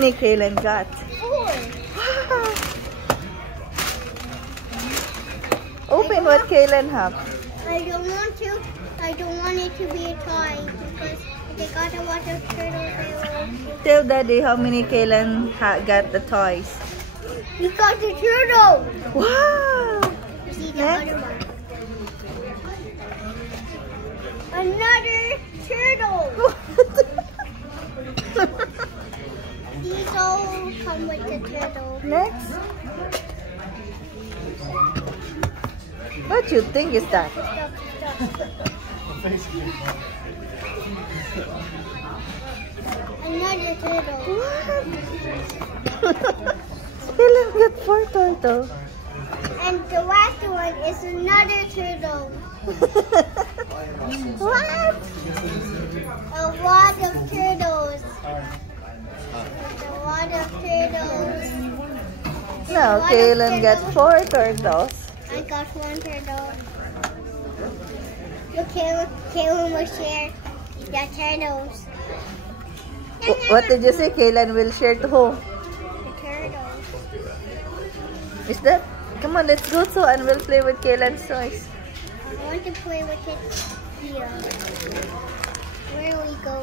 many Kaylin got? 4. Wow. Open what Kaylin have. I don't want to. I don't want it to be a toy because they got a lot of turtles. Tell Daddy how many Kaylin got the toys. We got the turtle. Wow. See the other one. Another turtle. These all come with the turtle. Next. What you think is that? Another turtle. Kaylin got 4 turtles. And the last one is another turtle. What? A lot of turtles. A lot of turtles. No, Kaylin got 4 turtles. I got 1 turtle. Look, Kaylin will share the turtles. What did you say? Kaylin will share to who? The turtles. Is that? Come on, let's go to and we'll play with Kaylin's toys. I want to play with it here. Where are we going?